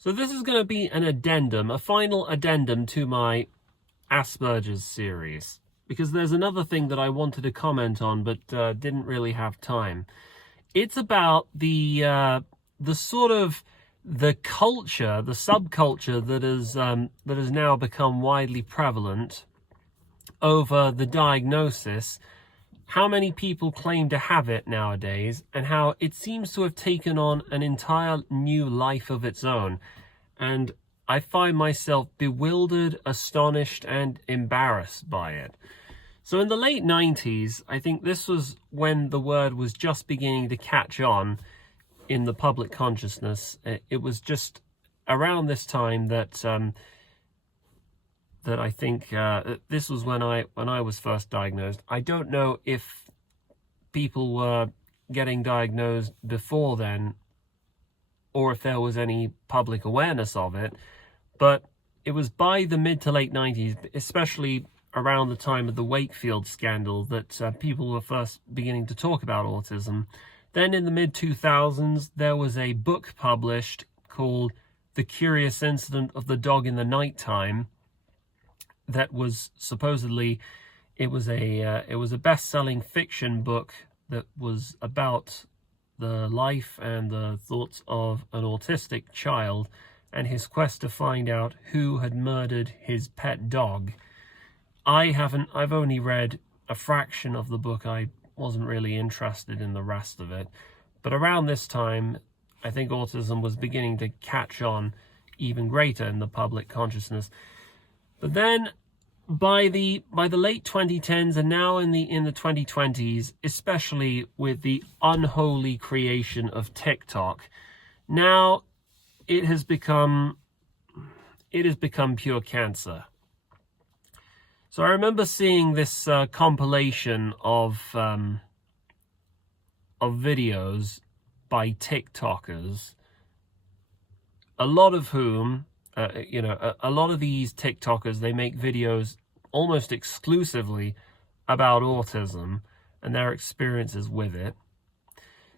So this is going to be an addendum, a final addendum to my Aspergers series, because there's another thing that I wanted to comment on but didn't really have time. It's about the sort of the culture, the subculture that has now become widely prevalent over the diagnosis, how many people claim to have it nowadays, and how it seems to have taken on an entire new life of its own. And I find myself bewildered, astonished, and embarrassed by it. So in the late 90s, I think this was when the word was just beginning to catch on in the public consciousness. It was just around this time that that I think this was when I was first diagnosed. I don't know if people were getting diagnosed before then, or if there was any public awareness of it, but it was by the mid to late 90s, especially around the time of the Wakefield scandal, that people were first beginning to talk about autism. Then in the mid 2000s, there was a book published called The Curious Incident of the Dog in the Nighttime, that was supposedly, it was a best-selling fiction book that was about the life and the thoughts of an autistic child and his quest to find out who had murdered his pet dog. I've only read a fraction of the book. I wasn't really interested in the rest of it. But around this time, I think autism was beginning to catch on even greater in the public consciousness. But then by the late 2010s and now in the 2020s, especially with the unholy creation of TikTok, now it has become pure cancer. So I remember seeing this compilation of videos by TikTokers, a lot of whom, a lot of these TikTokers, they make videos almost exclusively about autism and their experiences with it.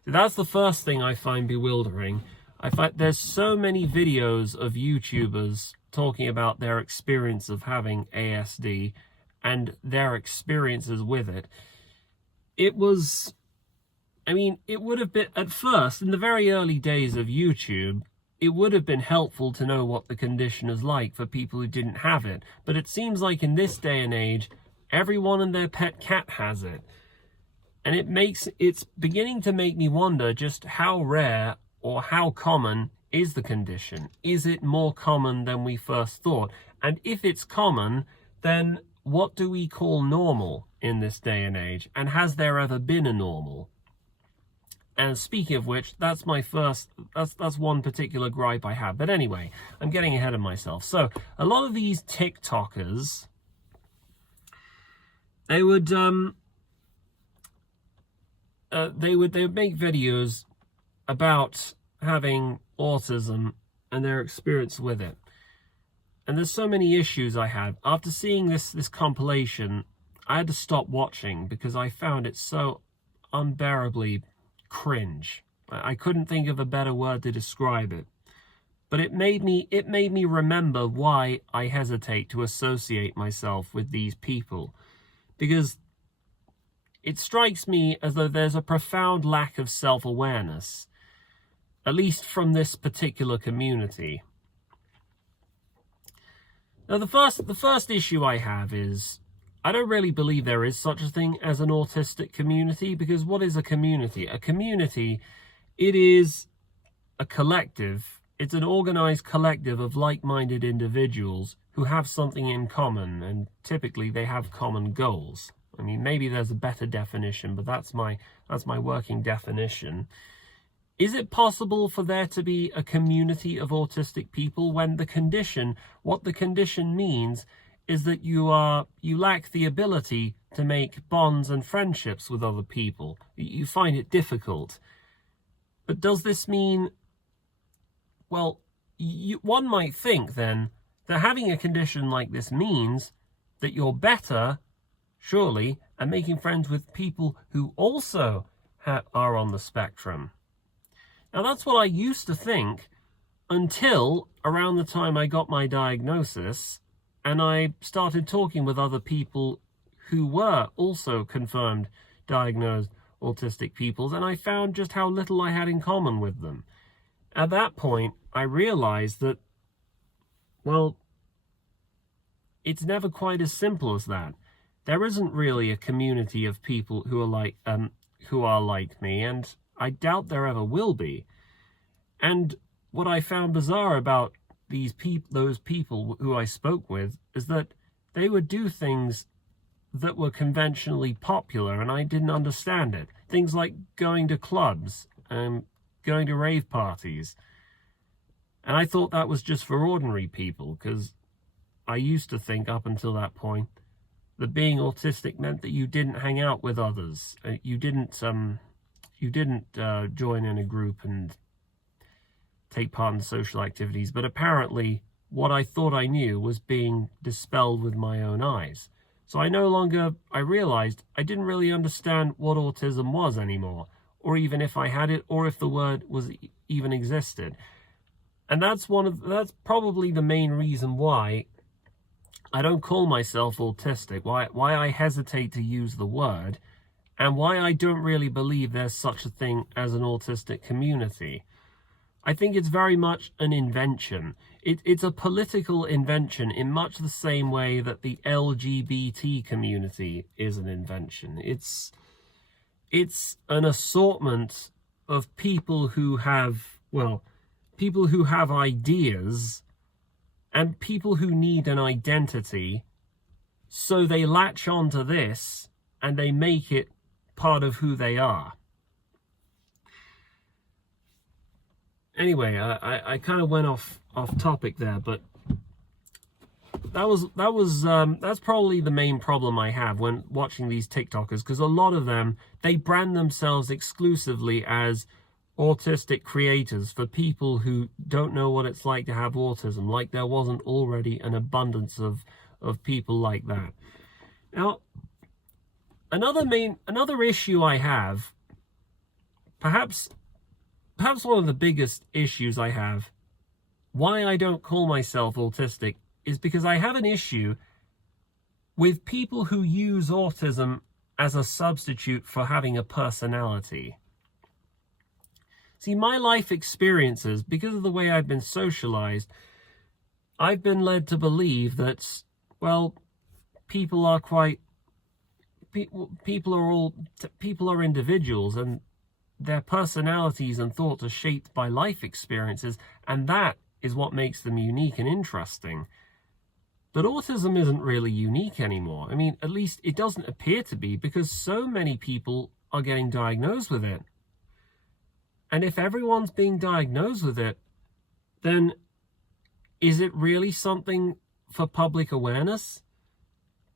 So that's the first thing I find bewildering. I find there's so many videos of YouTubers talking about their experience of having ASD and their experiences with it. It was, it would have been, at first, in the very early days of YouTube, it would have been helpful to know what the condition is like for people who didn't have it. But it seems like in this day and age, everyone and their pet cat has it. And it's beginning to make me wonder just how rare or how common is the condition. Is it more common than we first thought? And if it's common, then what do we call normal in this day and age? And has there ever been a normal? And speaking of which, that's one particular gripe I have. But anyway, I'm getting ahead of myself. So a lot of these TikTokers, they would make videos about having autism and their experience with it. And there's so many issues I had. After seeing this compilation, I had to stop watching because I found it so unbearably cringe. I couldn't think of a better word to describe it. But it made me remember why I hesitate to associate myself with these people. Because it strikes me as though there's a profound lack of self-awareness, at least from this particular community. Now, the first issue I have is, I don't really believe there is such a thing as an autistic community, because what is a community? A community, it is a collective. It's an organized collective of like-minded individuals who have something in common, and typically they have common goals. Maybe there's a better definition, but that's my working definition. Is it possible for there to be a community of autistic people when what the condition means is that you lack the ability to make bonds and friendships with other people? You find it difficult. But does this mean, well, one might think then that having a condition like this means that you're better, surely, at making friends with people who also are on the spectrum. Now, that's what I used to think until around the time I got my diagnosis and I started talking with other people who were also confirmed diagnosed autistic peoples, and I found just how little I had in common with them. At that point, I realized that, well, it's never quite as simple as that. There isn't really a community of people who are like me, and I doubt there ever will be. And what I found bizarre about those people who I spoke with is that they would do things that were conventionally popular, and I didn't understand it. Things like going to clubs and going to rave parties. And I thought that was just for ordinary people, because I used to think up until that point that being autistic meant that you didn't hang out with others. You didn't join in a group and take part in social activities. But apparently what I thought I knew was being dispelled with my own eyes. So I realized I didn't really understand what autism was anymore, or even if I had it, or if the word even existed. And that's probably the main reason why I don't call myself autistic, why I hesitate to use the word, and why I don't really believe there's such a thing as an autistic community. I think it's very much an invention. It's a political invention in much the same way that the LGBT community is an invention. It's an assortment of people who have ideas and people who need an identity, so they latch onto this and they make it part of who they are. Anyway, I kind of went off topic there, but that's probably the main problem I have when watching these TikTokers, because a lot of them, they brand themselves exclusively as autistic creators for people who don't know what it's like to have autism, like there wasn't already an abundance of people like that. Now, another issue I have, perhaps one of the biggest issues I have, why I don't call myself autistic, is because I have an issue with people who use autism as a substitute for having a personality. See, my life experiences, because of the way I've been socialized, I've been led to believe that, well, people are individuals, and their personalities and thoughts are shaped by life experiences, and that is what makes them unique and interesting. But autism isn't really unique anymore. I mean, at least it doesn't appear to be, because so many people are getting diagnosed with it. And if everyone's being diagnosed with it, then is it really something for public awareness?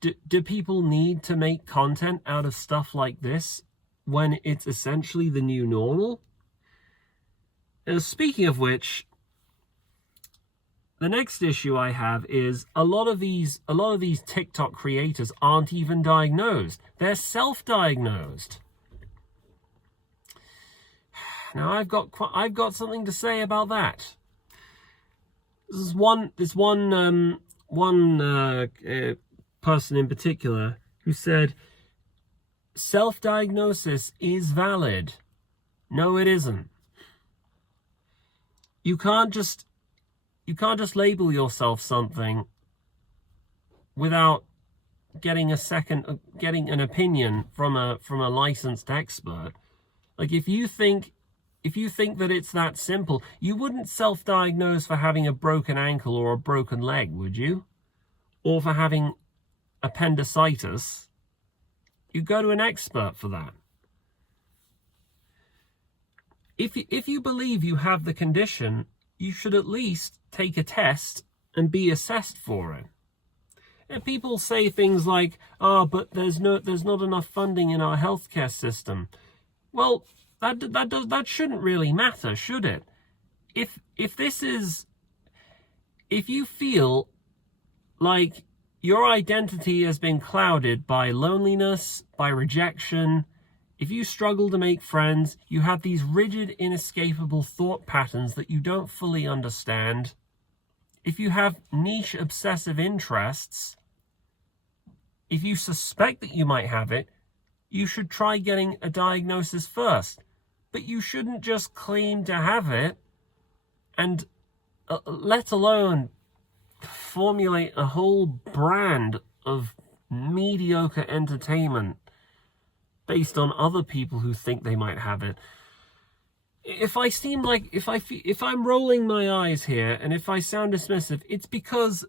Do people need to make content out of stuff like this when it's essentially the new normal? Speaking of which, the next issue I have is a lot of these TikTok creators aren't even diagnosed. They're self-diagnosed. Now I've got something to say about that. This one person in particular who said, self-diagnosis is valid. No, it isn't. You can't just label yourself something without getting an opinion from a licensed expert. Like, if you think that it's that simple, you wouldn't self-diagnose for having a broken ankle or a broken leg, would you? Or for having appendicitis. You go to an expert for that. If you believe you have the condition, you should at least take a test and be assessed for it. And people say things like, "Oh, but there's not enough funding in our healthcare system." Well, that shouldn't really matter, should it? If you feel like your identity has been clouded by loneliness, by rejection, If you struggle to make friends, you have these rigid, inescapable thought patterns that you don't fully understand. If you have niche obsessive interests, if you suspect that you might have it, you should try getting a diagnosis first. But you shouldn't just claim to have it and let alone formulate a whole brand of mediocre entertainment based on other people who think they might have it. If I seem like, if I'm rolling my eyes here and if I sound dismissive, it's because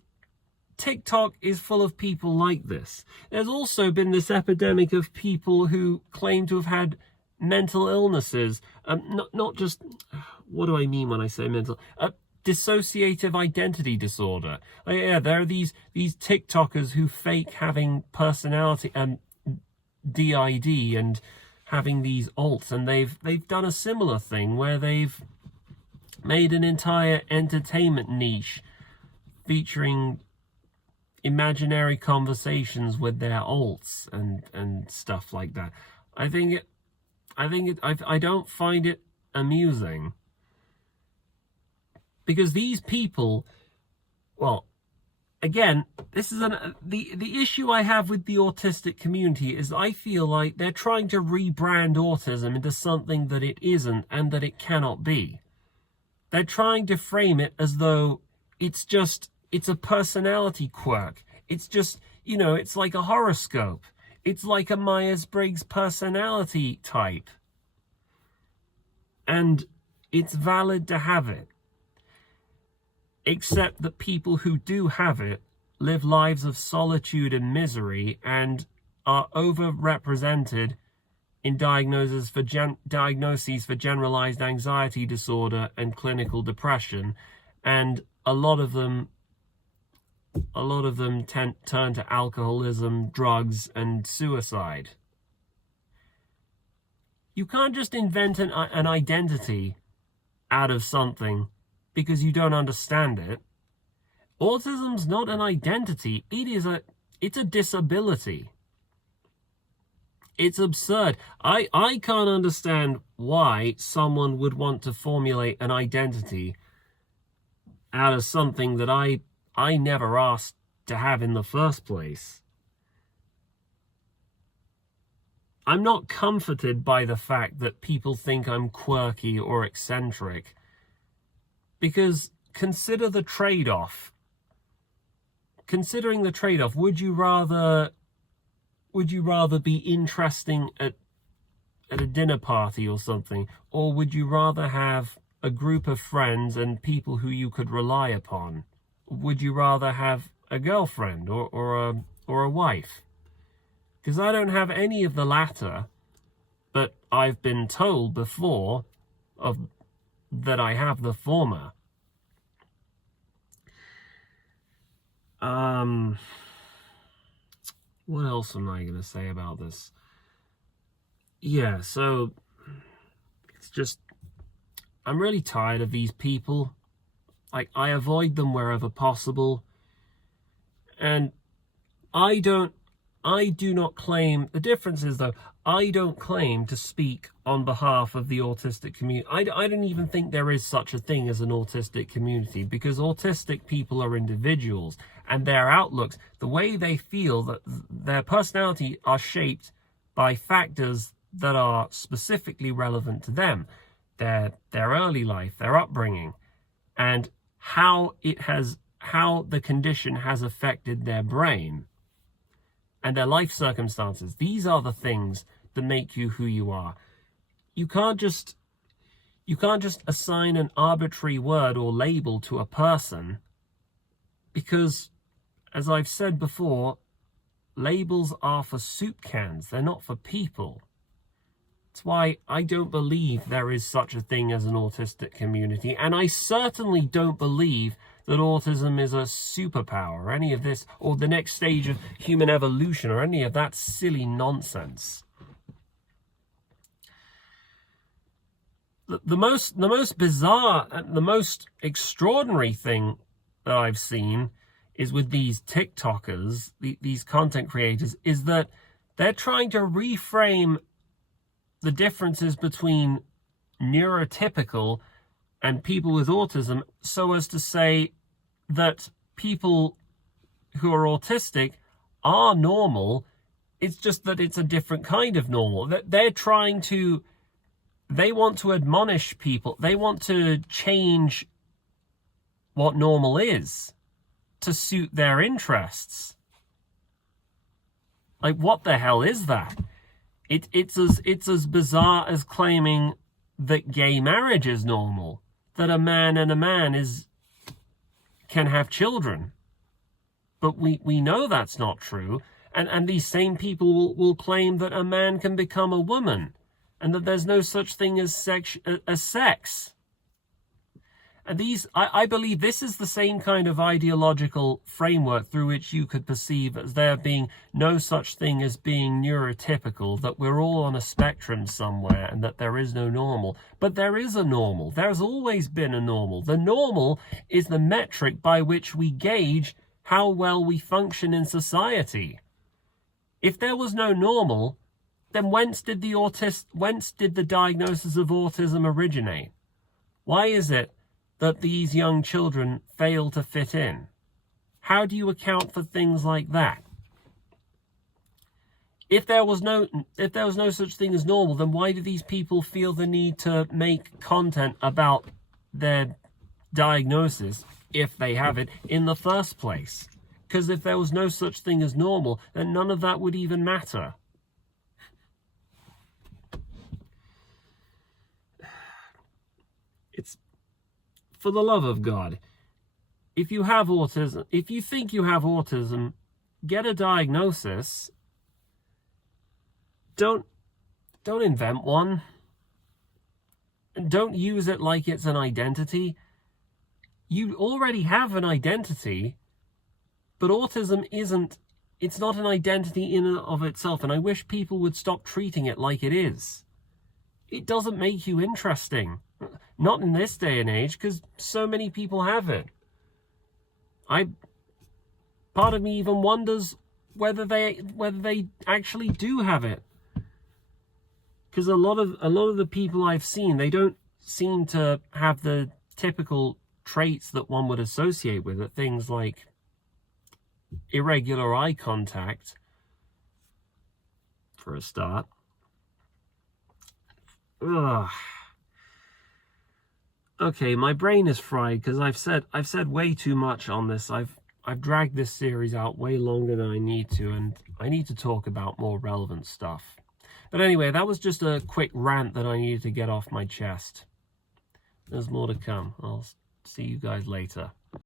TikTok is full of people like this. There's also been this epidemic of people who claim to have had mental illnesses. Not just, what do I mean when I say mental? Dissociative identity disorder. Yeah, there are these TikTokers who fake having personality DID and having these alts, and they've done a similar thing where they've made an entire entertainment niche featuring imaginary conversations with their alts and stuff like that. I don't find it amusing, because these people, well, again, this is the issue I have with the autistic community is I feel like they're trying to rebrand autism into something that it isn't and that it cannot be. They're trying to frame it as though it's a personality quirk. It's just, it's like a horoscope. It's like a Myers-Briggs personality type. And it's valid to have it. Except that people who do have it live lives of solitude and misery and are overrepresented in diagnoses for generalized anxiety disorder and clinical depression, and a lot of them turn to alcoholism, drugs, and suicide. You can't just invent an identity out of something because you don't understand it. Autism's not an identity. It's a disability. It's absurd. I can't understand why someone would want to formulate an identity out of something that I never asked to have in the first place. I'm not comforted by the fact that people think I'm quirky or eccentric, because consider the trade-off. Considering the trade-off, would you rather be interesting at a dinner party or something, or would you rather have a group of friends and people who you could rely upon? Would you rather have a girlfriend or a wife? Because I don't have any of the latter, but I've been told before that I have the former. What else am I going to say about this? Yeah, so it's just, I'm really tired of these people. Like, I avoid them wherever possible. And I do not claim, the difference is though, I don't claim to speak on behalf of the autistic community. I don't even think there is such a thing as an autistic community, because autistic people are individuals, and their outlooks, the way they feel, that their personality are shaped by factors that are specifically relevant to them, their early life, their upbringing, and how the condition has affected their brain and their life circumstances. These are the things that make you who you are. You can't just assign an arbitrary word or label to a person, because, as I've said before, labels are for soup cans. They're not for people. That's why I don't believe there is such a thing as an autistic community, and I certainly don't believe that autism is a superpower or any of this, or the next stage of human evolution, or any of that silly nonsense. The most bizarre, the most extraordinary thing that I've seen is with these TikTokers, these content creators, is that they're trying to reframe the differences between neurotypical and people with autism, so as to say that people who are autistic are normal. It's just that it's a different kind of normal. That they want to admonish people. They want to change what normal is to suit their interests. Like, what the hell is that? It's as bizarre as claiming that gay marriage is normal, that a man and a man can have children. But we know that's not true. And these same people will claim that a man can become a woman, and that there's no such thing as sex. And I believe this is the same kind of ideological framework through which you could perceive as there being no such thing as being neurotypical, that we're all on a spectrum somewhere, and that there is no normal. But there is a normal. There's always been a normal. The normal is the metric by which we gauge how well we function in society. If there was no normal, then whence did the diagnosis of autism originate? Why is it that these young children fail to fit in? How do you account for things like that? If there was no such thing as normal, then why do these people feel the need to make content about their diagnosis, if they have it, in the first place? Because if there was no such thing as normal, then none of that would even matter. It's, for the love of God, if you have autism, if you think you have autism, get a diagnosis. Don't invent one. Don't use it like it's an identity. You already have an identity. But autism it's not an identity in and of itself, and I wish people would stop treating it like it is. It doesn't make you interesting. Not in this day and age, because so many people have it. Part of me even wonders whether they actually do have it. Because a lot of the people I've seen, they don't seem to have the typical traits that one would associate with it. Things like irregular eye contact, for a start. Ugh. Okay, my brain is fried because I've said way too much on this. I've dragged this series out way longer than I need to, and I need to talk about more relevant stuff. But anyway, that was just a quick rant that I needed to get off my chest. There's more to come. I'll see you guys later.